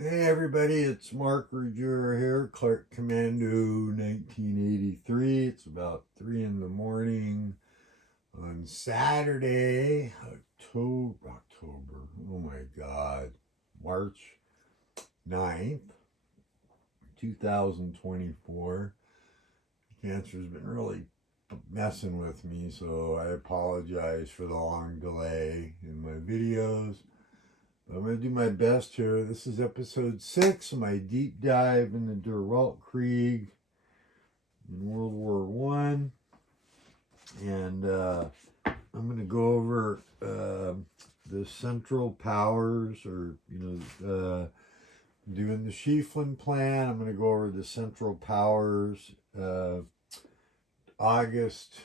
Hey everybody, it's Mark Ruggiero here, Clark Commando 1983. It's about 3 in the morning on Saturday, October, oh my God, March 9th, 2024. Cancer's been really messing with me, so I apologize for the long delay in my videos. I'm going to do my best here. This is episode 6 of my deep dive into Der Weltkrieg in World War One, and I'm going to go over the Central Powers, or doing the Schieffelin Plan. I'm going to go over the Central Powers. August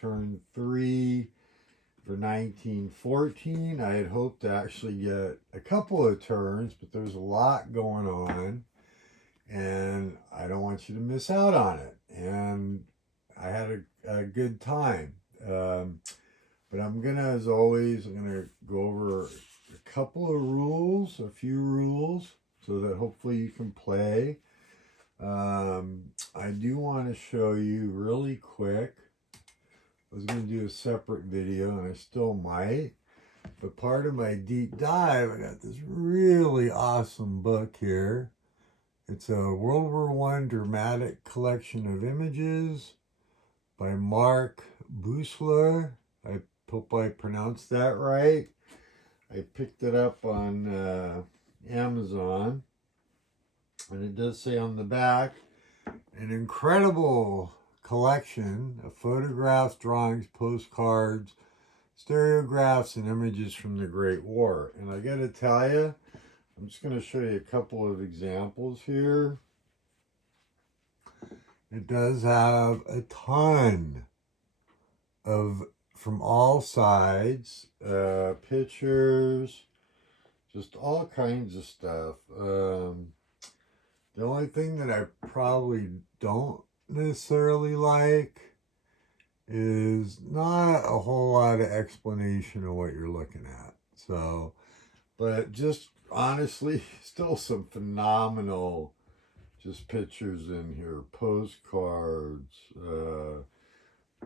turn 3 for 1914. I had hoped to actually get a couple of turns, but there's a lot going on, and I don't want you to miss out on it. And I had a good time. But I'm gonna, as always, I'm gonna go over a couple of rules, a few rules, so that hopefully you can play. I do want to show you really quick. I was going to do a separate video, and I still might. But part of my deep dive, I got this really awesome book here. It's a World War One dramatic collection of images by Mark Busler. I hope I pronounced that right. I picked it up on Amazon, and it does say on the back, an incredible collection of photographs, drawings, postcards, stereographs, and images from the Great War. And I gotta tell you, I'm just going to show you a couple of examples here. It does have a ton of, from all sides, pictures, just all kinds of stuff. The only thing that I probably don't necessarily like is not a whole lot of explanation of what you're looking at. So, but just honestly, still some phenomenal just pictures in here, postcards,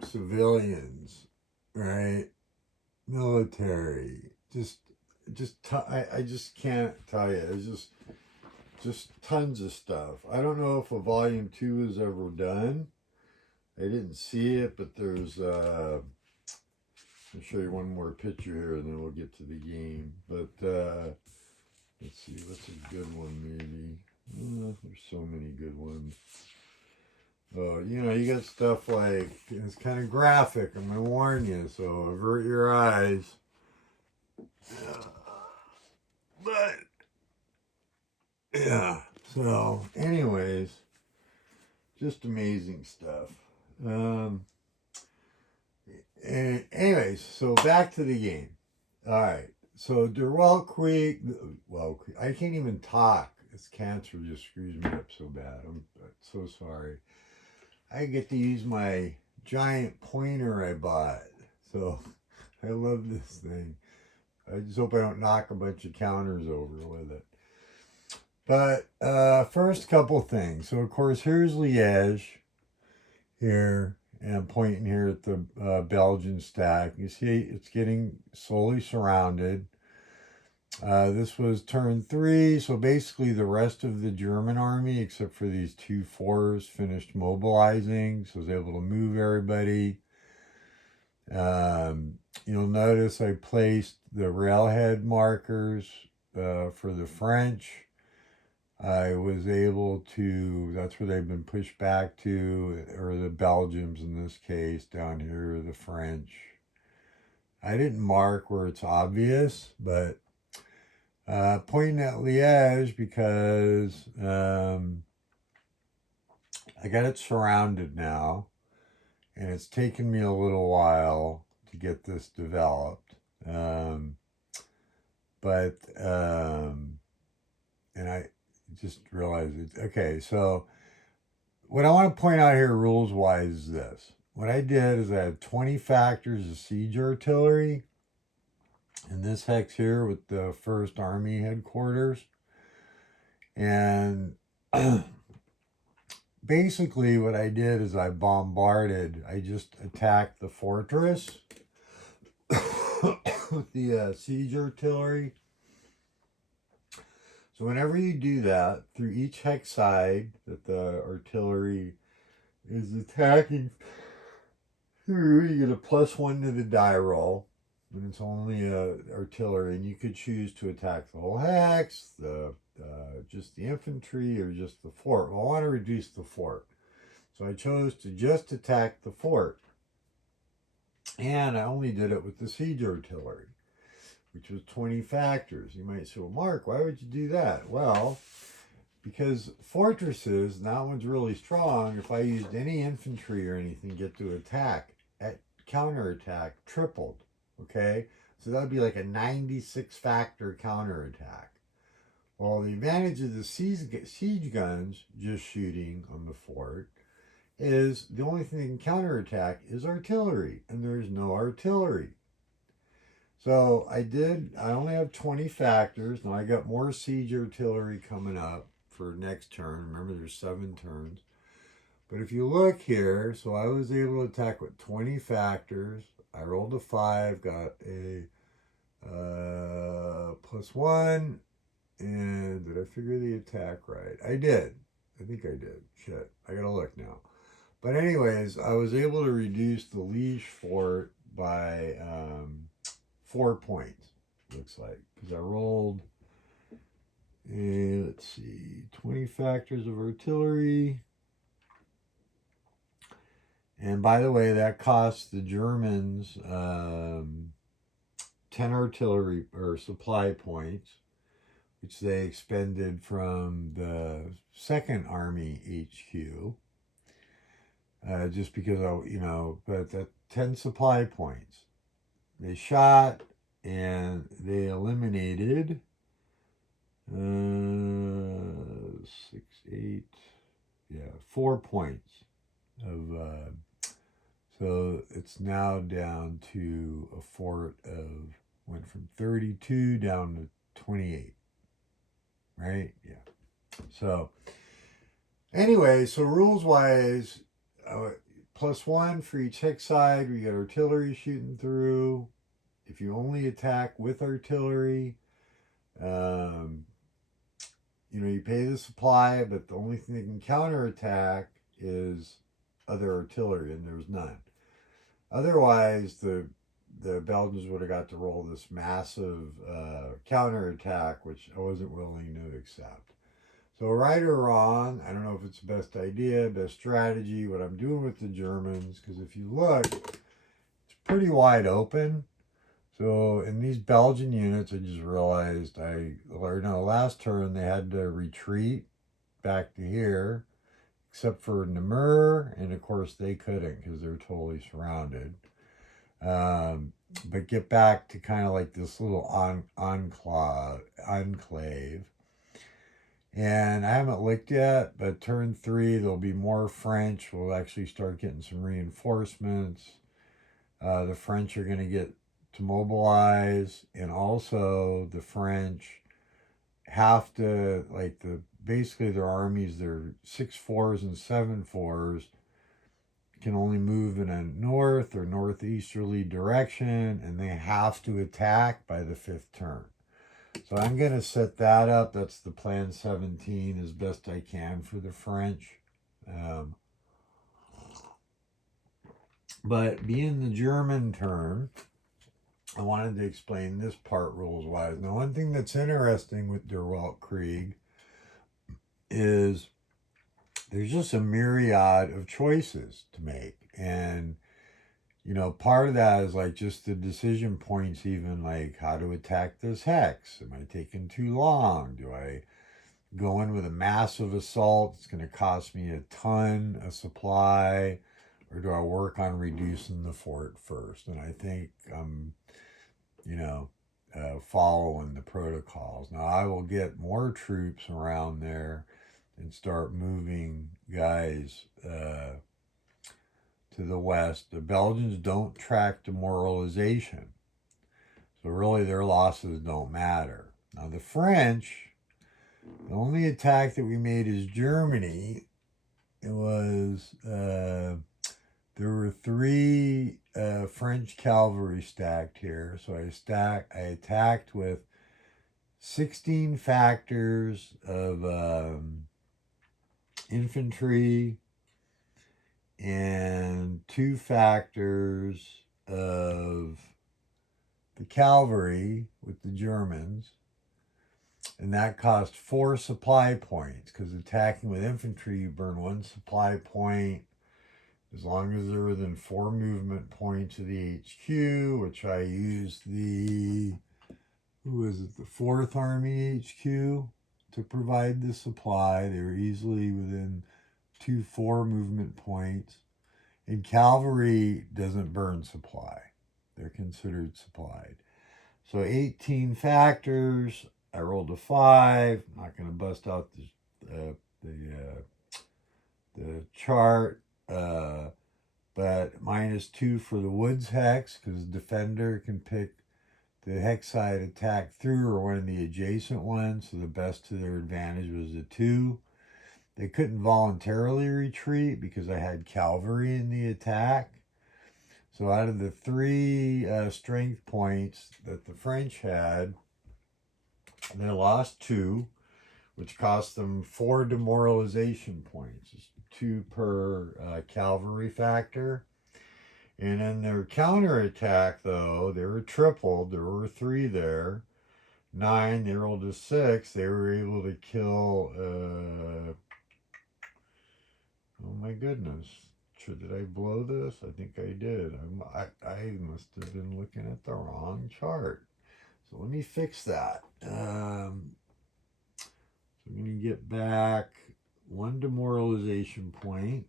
civilians, right? Military, I just can't tell you. It's just tons of stuff. I don't know if a volume 2 is ever done. I didn't see it, but there's I'll show you one more picture here, and then we'll get to the game. But let's see, what's a good one maybe? There's so many good ones. You got stuff like, it's kind of graphic. I'm gonna warn you, so avert your eyes. But yeah. So, anyways, just amazing stuff. And anyways, so back to the game. All right. So Der Weltkrieg, I can't even talk. This cancer just screws me up so bad. I'm so sorry. I get to use my giant pointer I bought. So I love this thing. I just hope I don't knock a bunch of counters over with it. But first couple things. So of course here's Liège here, and I'm pointing here at the Belgian stack. You see it's getting slowly surrounded. This was turn 3, so basically the rest of the German army, except for these 2 fours, finished mobilizing, so I was able to move everybody. You'll notice I placed the railhead markers for the French. I was able to, that's where they've been pushed back to, or the Belgians in this case, down here, the French. I didn't mark where it's obvious, but pointing at Liège because I got it surrounded now, and it's taken me a little while to get this developed. And I just realized it. Okay, so what I want to point out here rules-wise is this. What I did is I had 20 factors of siege artillery in this hex here with the 1st Army headquarters. And basically what I did is I just attacked the fortress with the siege artillery. So whenever you do that, through each hex side that the artillery is attacking through, you get a +1 to the die roll. And it's only artillery, and you could choose to attack the whole hex, just the infantry, or just the fort. Well, I want to reduce the fort, so I chose to just attack the fort, and I only did it with the siege artillery, which was 20 factors. You might say, well, Mark, why would you do that? Well, because fortresses, and that one's really strong, if I used any infantry or anything, get to attack, at counterattack tripled. Okay, so that would be like a 96 factor counterattack. Well, the advantage of the siege guns just shooting on the fort is the only thing that can counterattack is artillery, and there's no artillery. So I only have 20 factors. Now I got more siege artillery coming up for next turn. Remember, there's 7 turns. But if you look here, so I was able to attack with 20 factors. I rolled a 5, got a +1, and did I figure the attack right? I did. I think I did. Shit, I gotta look now. But anyways, I was able to reduce the Liege fort by 4 points, looks like. Because I rolled, let's see, 20 factors of artillery. And by the way, that cost the Germans 10 artillery or supply points, which they expended from the 2nd Army HQ. Just because, but the 10 supply points. They shot and they eliminated 4 points of so it's now down to a fort of, went from 32 down to 28, right? Yeah. So anyway, so rules wise, +1 for each hex side. We got artillery shooting through. If you only attack with artillery, you pay the supply, but the only thing that can counterattack is other artillery, and there's none. Otherwise, the Belgians would have got to roll this massive counterattack, which I wasn't willing to accept. So right or wrong, I don't know if it's the best idea, best strategy, what I'm doing with the Germans, because if you look, it's pretty wide open. So in these Belgian units, I just realized last turn they had to retreat back to here, except for Namur, and of course they couldn't because they're totally surrounded. But get back to kind of like this little enclave. And I haven't looked yet, but turn 3, there'll be more French. We'll actually start getting some reinforcements. The French are going to get to mobilize, and also the French have to, basically their armies, their 6-4s and 7-4s can only move in a north or northeasterly direction, and they have to attack by the 5th turn. So I'm going to set that up. That's the plan 17 as best I can for the French. But being the German turn, I wanted to explain this part rules-wise. Now, one thing that's interesting with Der Weltkrieg is there's just a myriad of choices to make. And part of that is just the decision points, even how to attack this hex. Am I taking too long? Do I go in with a massive assault? It's going to cost me a ton of supply. Or do I work on reducing the fort first? And I think I'm, following the protocols. Now, I will get more troops around there and start moving guys to the west. The Belgians don't track demoralization, so really their losses don't matter. Now the French, The only attack that we made as Germany, it was there were 3 French cavalry stacked here. So I attacked with 16 factors of infantry and 2 factors of the cavalry with the Germans. And that cost 4 supply points, because attacking with infantry, you burn 1 supply point as long as they're within 4 movement points of the HQ, which I used the 4th Army HQ to provide the supply. They were easily within 2 4 movement points. And cavalry doesn't burn supply. They're considered supplied. So 18 factors. I rolled a 5. I'm not going to bust out the chart, but -2 for the woods hex, because the defender can pick the hex side attack through or one of the adjacent ones. So the best to their advantage was the 2. They couldn't voluntarily retreat because I had cavalry in the attack. So out of the 3 strength points that the French had, they lost 2, which cost them 4 demoralization points. It's 2 per cavalry factor. And in their counterattack, though, they were tripled. There were 3 there. 9, they rolled a 6. They were able to kill, oh my goodness. Did I blow this? I think I did. I must have been looking at the wrong chart. So let me fix that. So I'm going to get back 1 demoralization point,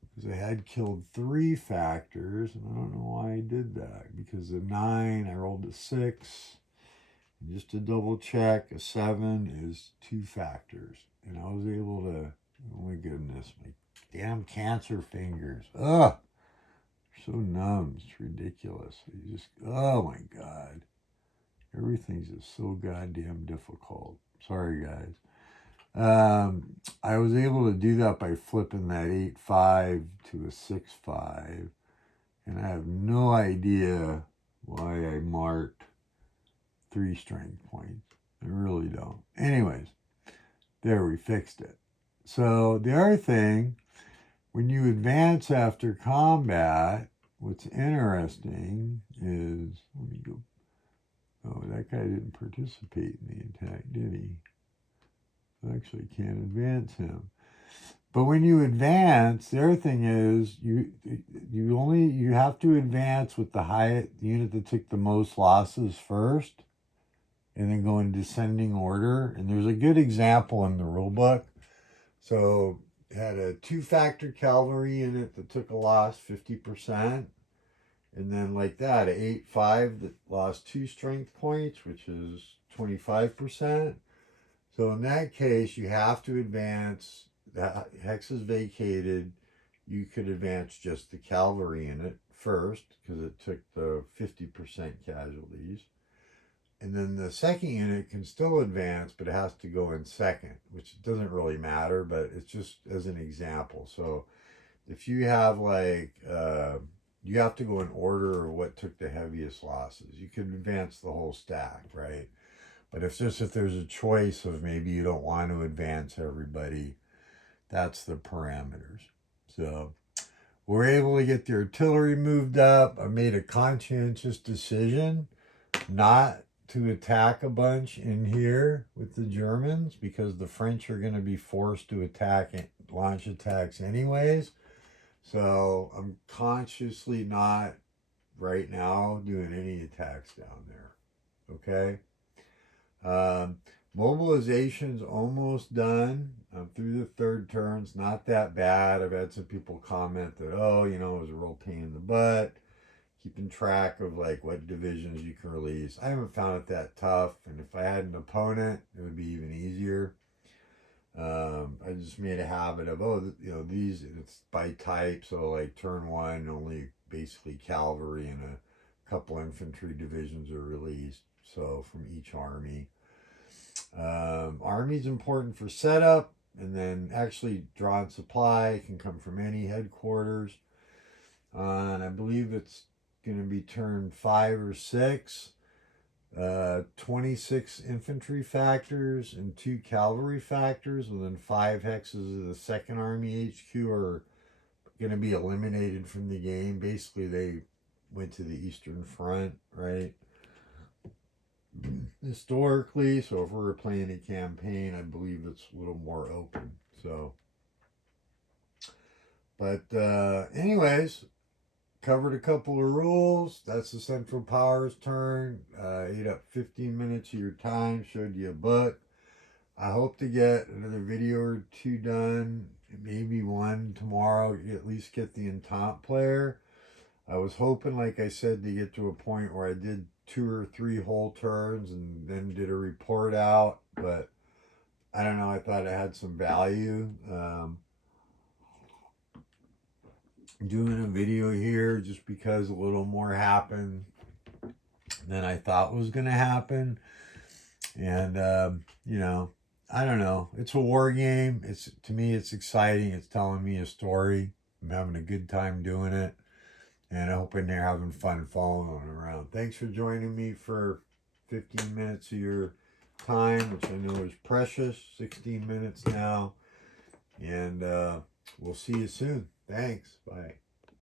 because I had killed 3 factors, and I don't know why I did that. Because the 9, I rolled a 6. And just to double check, a 7 is 2 factors. And I was able to, oh my goodness, my damn cancer fingers. Ugh, so numb. It's ridiculous. You just, oh my God. Everything's just so goddamn difficult. Sorry, guys. I was able to do that by flipping that 8-5 to a 6-5. And I have no idea why I marked 3 strength points. I really don't. Anyways, there, we fixed it. So the other thing, when you advance after combat, what's interesting is, let me go, oh, that guy didn't participate in the attack, did he? I actually can't advance him. But when you advance, the other thing is you have to advance with the unit that took the most losses first, and then go in descending order. And there's a good example in the rule book. So it had a 2-factor cavalry unit that took a loss 50%. And then like that, an 8-5 that lost 2 strength points, which is 25%. So in that case, you have to advance. The hex is vacated. You could advance just the cavalry in it first, because it took the 50% casualties. And then the second unit can still advance, but it has to go in second, which doesn't really matter, but it's just as an example. So if you have you have to go in order of what took the heaviest losses. You could advance the whole stack, right? But if there's a choice of maybe you don't want to advance everybody, that's the parameters. So we're able to get the artillery moved up. I made a conscientious decision not to attack a bunch in here with the Germans, because the French are going to be forced to launch attacks anyways. So I'm consciously not right now doing any attacks down there. Okay. Mobilization's almost done. I'm through the 3rd turn. It's not that bad. I've had some people comment that, oh, it was a real pain in the butt keeping track of what divisions you can release. I haven't found it that tough, and if I had an opponent, it would be even easier. I just made a habit of, these, it's by type. So turn 1, only basically cavalry and a couple infantry divisions are released. So from each army. army's important for setup, and then actually drawn supply can come from any headquarters. And I believe it's going to be turn 5 or 6. 26 infantry factors and 2 cavalry factors, and then 5 hexes of the 2nd Army HQ are going to be eliminated from the game. Basically, they went to the Eastern Front, right? Historically, so if we're playing a campaign, I believe it's a little more open. So, but anyways, covered a couple of rules. That's the Central Powers turn. Ate up 15 minutes of your time, showed you a book. I hope to get another video or 2 done, maybe 1 tomorrow, at least get the Entente player. I was hoping, like I said, to get to a point where I did 2 or 3 whole turns and then did a report out, but I don't know, I thought it had some value. Doing a video here just because a little more happened than I thought was going to happen. And, you know, I don't know. It's a war game. To me, it's exciting. It's telling me a story. I'm having a good time doing it. And I hope they're having fun following around. Thanks for joining me for 15 minutes of your time, which I know is precious. 16 minutes now. And we'll see you soon. Thanks. Bye.